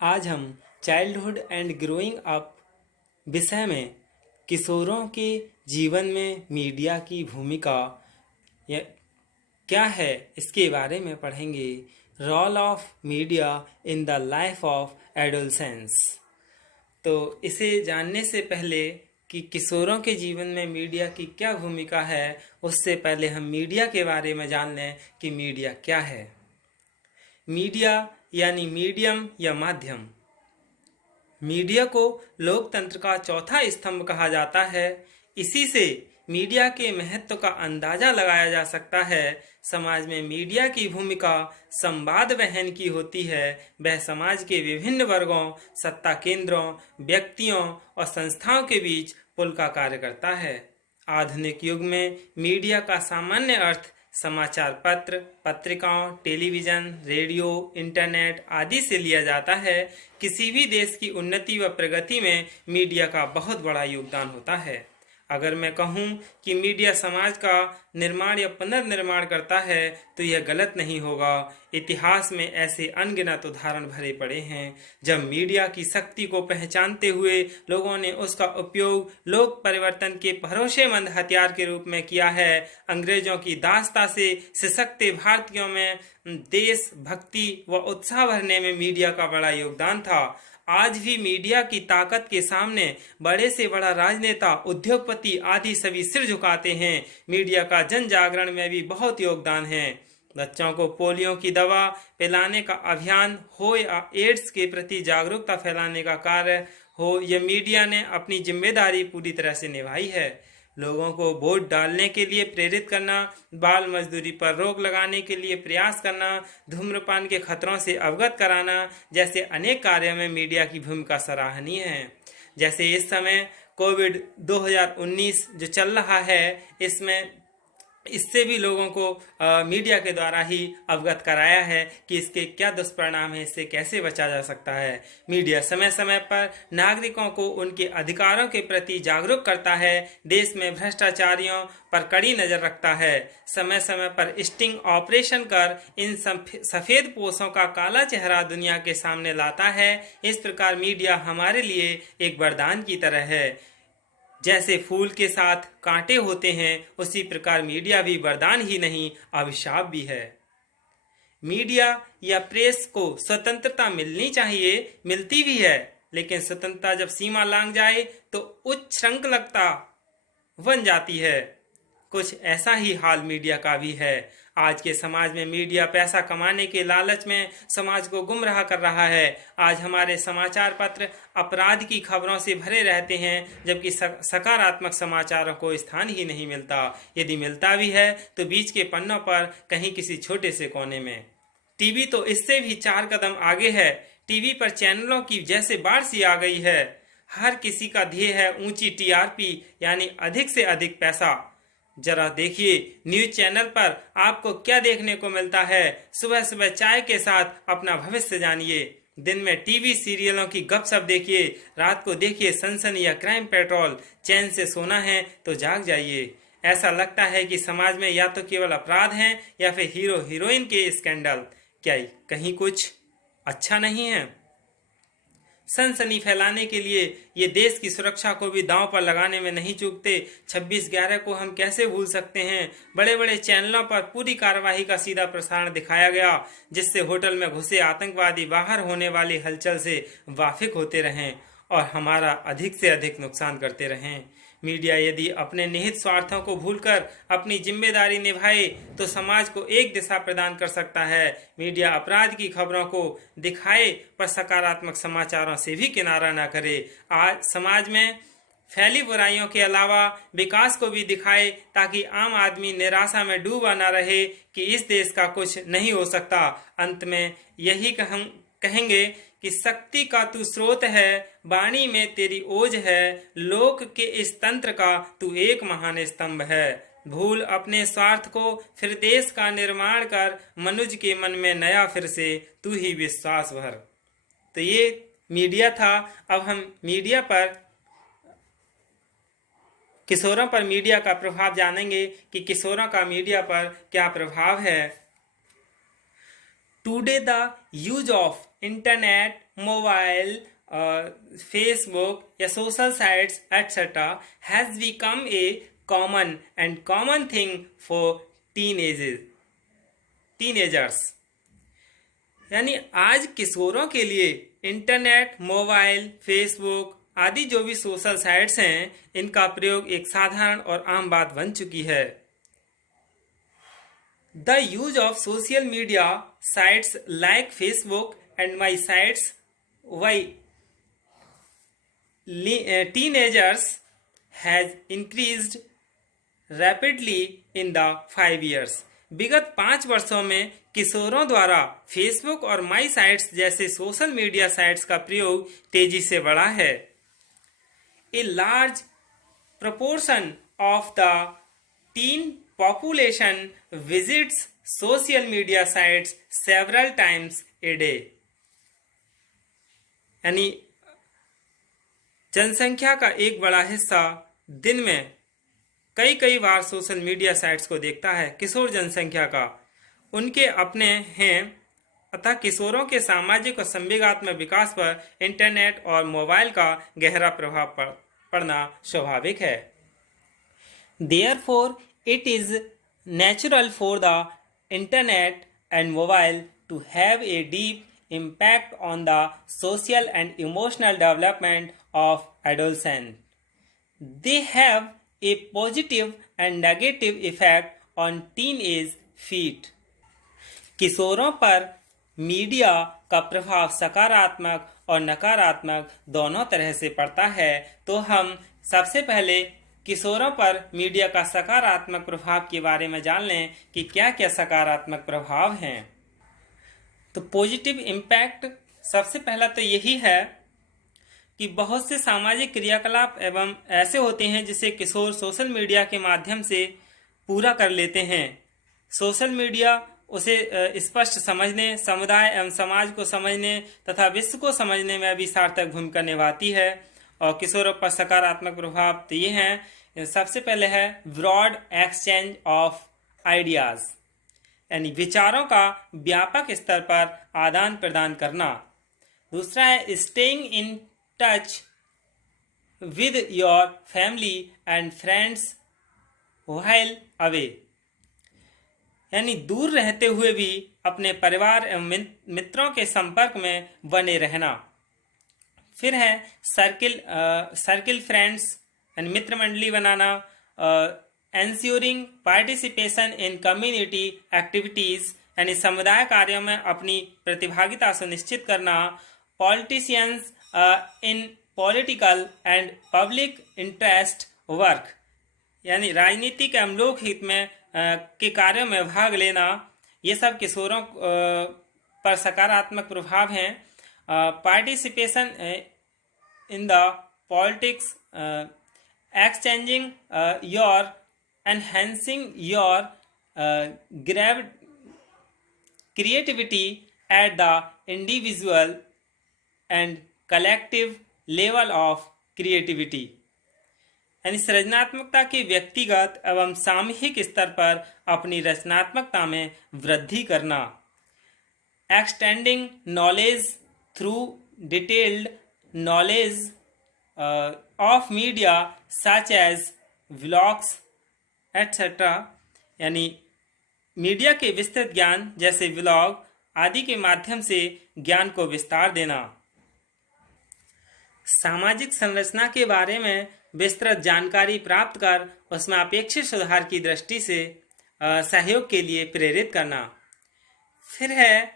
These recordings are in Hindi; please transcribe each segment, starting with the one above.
आज हम चाइल्डहुड एंड ग्रोइंग अप विषय में किशोरों के जीवन में मीडिया की भूमिका या क्या है इसके बारे में पढ़ेंगे। Role of media in the life of adolescence. तो इसे जानने से पहले कि किशोरों के जीवन में मीडिया की क्या भूमिका है, उससे पहले हम मीडिया के बारे में जान लें कि मीडिया क्या है। मीडिया यानी मीडियम या माध्यम। मीडिया को लोकतंत्र का चौथा स्तंभ कहा जाता है। इसी से मीडिया के महत्व का अंदाजा लगाया जा सकता है। समाज में मीडिया की भूमिका संवाद वहन की होती है। वह समाज के विभिन्न वर्गों, सत्ता केंद्रों, व्यक्तियों और संस्थाओं के बीच पुल का कार्य करता है। आधुनिक युग में मीडिया का सामान्य अर्थ समाचार पत्र, पत्रिकाओं, टेलीविजन, रेडियो, इंटरनेट आदि से लिया जाता है। किसी भी देश की उन्नति व प्रगति में मीडिया का बहुत बड़ा योगदान होता है। अगर मैं कहूं कि मीडिया समाज का निर्माण या पुनर्निर्माण करता है तो यह गलत नहीं होगा। इतिहास में ऐसे अनगिनत उदाहरण भरे पड़े हैं जब मीडिया की शक्ति को पहचानते हुए लोगों ने उसका उपयोग लोक परिवर्तन के भरोसेमंद हथियार के रूप में किया है। अंग्रेजों की दासता से सशक्त भारतीयों में देश भक्ति व उत्साह भरने में मीडिया का बड़ा योगदान था। आज भी मीडिया की ताकत के सामने बड़े से बड़ा राजनेता, उद्योगपति आदि सभी सिर झुकाते हैं। मीडिया का जन जागरण में भी बहुत योगदान है। बच्चों को पोलियो की दवा पिलाने का अभियान हो या एड्स के प्रति जागरूकता फैलाने का कार्य हो, यह मीडिया ने अपनी जिम्मेदारी पूरी तरह से निभाई है। लोगों को वोट डालने के लिए प्रेरित करना, बाल मजदूरी पर रोक लगाने के लिए प्रयास करना, धूम्रपान के खतरों से अवगत कराना जैसे अनेक कार्यों में मीडिया की भूमिका सराहनीय है। जैसे इस समय कोविड 2019 जो चल रहा है, इससे भी लोगों को मीडिया के द्वारा ही अवगत कराया है कि इसके क्या दुष्परिणाम है, इससे कैसे बचा जा सकता है। मीडिया समय समय पर नागरिकों को उनके अधिकारों के प्रति जागरूक करता है, देश में भ्रष्टाचारियों पर कड़ी नजर रखता है, समय समय पर स्टिंग ऑपरेशन कर इन सफेद पोशों का काला चेहरा दुनिया के सामने लाता है। इस प्रकार मीडिया हमारे लिए एक वरदान की तरह है। जैसे फूल के साथ कांटे होते हैं, उसी प्रकार मीडिया भी वरदान ही नहीं, अभिशाप भी है। मीडिया या प्रेस को स्वतंत्रता मिलनी चाहिए, मिलती भी है, लेकिन स्वतंत्रता जब सीमा लांघ जाए तो उच्छृंखलता बन जाती है। कुछ ऐसा ही हाल मीडिया का भी है। आज के समाज में मीडिया पैसा कमाने के लालच में समाज को गुमराह कर रहा है। आज हमारे समाचार पत्र अपराध की खबरों से भरे रहते हैं, जबकि सकारात्मक समाचारों को स्थान ही नहीं मिलता। यदि मिलता भी है तो बीच के पन्नों पर, कहीं किसी छोटे से कोने में। टीवी तो इससे भी 4 कदम आगे है। टीवी पर चैनलों की जैसे बाढ़ सी आ गई है। हर किसी का ध्येय है ऊंची टीआरपी यानी अधिक से अधिक पैसा। जरा देखिए न्यूज चैनल पर आपको क्या देखने को मिलता है। सुबह सुबह चाय के साथ अपना भविष्य जानिए। दिन में टीवी सीरियलों की गपशप देखिए, रात को देखिए सनसनी या क्राइम पेट्रोल। चैन से सोना है तो जाग जाइए। ऐसा लगता है कि समाज में या तो केवल अपराध हैं या फिर हीरो हीरोइन के स्कैंडल। क्या कहीं कुछ अच्छा नहीं है? सनसनी फैलाने के लिए ये देश की सुरक्षा को भी दांव पर लगाने में नहीं चूकते। 26/11 को हम कैसे भूल सकते हैं? बड़े बड़े चैनलों पर पूरी कार्यवाही का सीधा प्रसारण दिखाया गया, जिससे होटल में घुसे आतंकवादी बाहर होने वाली हलचल से वाकिफ होते रहें और हमारा अधिक से अधिक नुकसान करते रहें। मीडिया यदि अपने निहित स्वार्थों को भूलकर अपनी जिम्मेदारी निभाए तो समाज को एक दिशा प्रदान कर सकता है। मीडिया अपराध की खबरों को दिखाए पर सकारात्मक समाचारों से भी किनारा न करे। आज समाज में फैली बुराइयों के अलावा विकास को भी दिखाए, ताकि आम आदमी निराशा में डूबा न रहे कि इस देश का कुछ नहीं हो सकता। अंत में यही कहेंगे कि शक्ति का तू स्रोत है, वाणी में तेरी ओज है, लोक के इस तंत्र का तू एक महान स्तंभ है। भूल अपने स्वार्थ को, फिर देश का निर्माण कर, मनुज के मन में नया फिर से तू ही विश्वास भर। तो ये मीडिया था। अब हम मीडिया पर, किशोरों पर मीडिया का प्रभाव जानेंगे कि किशोरों का मीडिया पर क्या प्रभाव है। Today, the use of internet, mobile, Facebook, या social sites, etc., has become a common thing for teenagers. यानी आज किशोरों के लिए इंटरनेट, मोबाइल, फेसबुक आदि जो भी सोशल साइट्स हैं, इनका प्रयोग एक साधारण और आम बात बन चुकी है. The use of social media sites like Facebook and my sites by teenagers has increased rapidly in the 5 years. विगत 5 वर्षों में किशोरों द्वारा फेसबुक और माई साइट्स जैसे सोशल मीडिया साइट्स का प्रयोग तेजी से बढ़ा है. A large proportion of the teen population visits social media sites several times a day. यानी जनसंख्या का एक बड़ा हिस्सा दिन में कई बार सोशल मीडिया साइट्स को देखता है. किशोर जनसंख्या का उनके अपने हैं, अतः किशोरों के सामाजिक और संवेगात्मक विकास पर इंटरनेट और मोबाइल का गहरा प्रभाव पड़ना स्वाभाविक है. Therefore, it is natural for the internet and mobile to have a deep impact on the social and emotional development of adolescents. They have a positive and negative effect on teenage feet. किशोरों पर मीडिया का प्रभाव सकारात्मक और नकारात्मक दोनों तरह से पड़ता है. तो हम सबसे पहले किशोरों पर मीडिया का सकारात्मक प्रभाव के बारे में जान लें कि क्या क्या सकारात्मक प्रभाव हैं. तो पॉजिटिव इम्पैक्ट सबसे पहला तो यही है कि बहुत से सामाजिक क्रियाकलाप एवं ऐसे होते हैं जिसे किशोर सोशल मीडिया के माध्यम से पूरा कर लेते हैं. सोशल मीडिया उसे स्पष्ट समझने, समुदाय एवं समाज को समझने तथा विश्व को समझने में भी सार्थक भूमिका निभाती है. और किशोरों पर सकारात्मक प्रभाव तो ये हैं, सबसे पहले है ब्रॉड एक्सचेंज ऑफ आइडियाज, यानी विचारों का व्यापक स्तर पर आदान प्रदान करना. दूसरा है staying in touch with your family and friends while away, यानी दूर रहते हुए भी अपने परिवार एवं मित्रों के संपर्क में बने रहना. फिर है सर्किल फ्रेंड्स यानी मित्र मंडली बनाना. Ensuring participation in community activities, यानी समुदाय कार्यों में अपनी प्रतिभागिता सुनिश्चित करना. Politicians in political and public interest work, यानी राजनीतिक एवं लोकहित में के कार्यों में भाग लेना. ये सब किशोरों पर सकारात्मक प्रभाव हैं. Participation in the politics, exchanging your enhancing your creativity at the individual and collective level of creativity, यानी सृजनात्मकता के व्यक्तिगत एवं सामूहिक स्तर पर अपनी रचनात्मकता में वृद्धि करना. Extending knowledge through detailed knowledge of media such as vlogs etcetera, यानी मीडिया के विस्तृत ज्ञान जैसे व्लॉग आदि के माध्यम से ज्ञान को विस्तार देना. सामाजिक संरचना के बारे में विस्तृत जानकारी प्राप्त कर उसमें अपेक्षित सुधार की दृष्टि से सहयोग के लिए प्रेरित करना. फिर है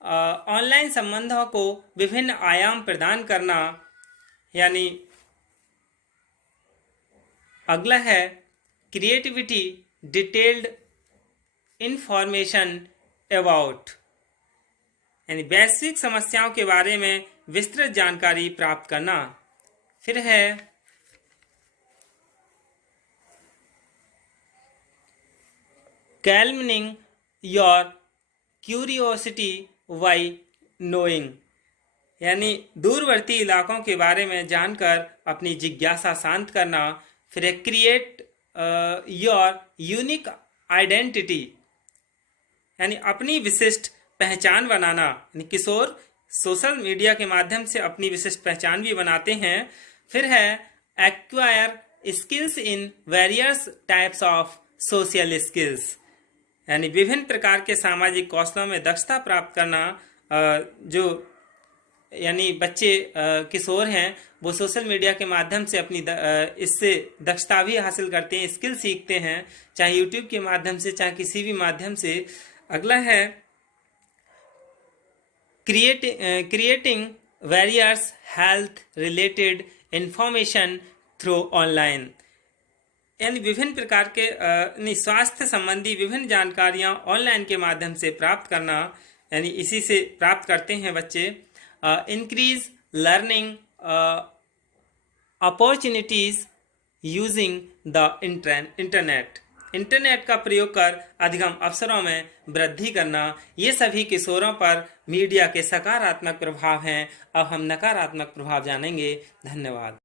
ऑनलाइन संबंधों को विभिन्न आयाम प्रदान करना, यानी अगला है क्रिएटिविटी डिटेल्ड इंफॉर्मेशन अबाउट, यानी वैश्विक समस्याओं के बारे में विस्तृत जानकारी प्राप्त करना. फिर है calming your curiosity by knowing, यानी दूरवर्ती इलाकों के बारे में जानकर अपनी जिज्ञासा शांत करना. फिर क्रिएट योर यूनिक आइडेंटिटी, यानी अपनी विशिष्ट पहचान बनाना, यानी किशोर सोशल मीडिया के माध्यम से अपनी विशिष्ट पहचान भी बनाते हैं। फिर है acquire skills in various types of social skills, यानी विभिन्न प्रकार के सामाजिक कौशलों में दक्षता प्राप्त करना। जो यानी बच्चे किशोर हैं वो सोशल मीडिया के माध्यम से अपनी इससे दक्षता भी हासिल करते हैं, स्किल सीखते हैं, चाहे यूट्यूब के माध्यम से चाहे किसी भी माध्यम से। अगला है creating various health related information through online, यानी विभिन्न प्रकार के स्वास्थ्य संबंधी विभिन्न जानकारियां ऑनलाइन के माध्यम से प्राप्त करना, यानी इसी से प्राप्त करते हैं बच्चे। Increase learning opportunities using the internet का प्रयोग कर अधिगम अवसरों में वृद्धि करना। ये सभी किशोरों पर मीडिया के सकारात्मक प्रभाव हैं। अब हम नकारात्मक प्रभाव जानेंगे। धन्यवाद।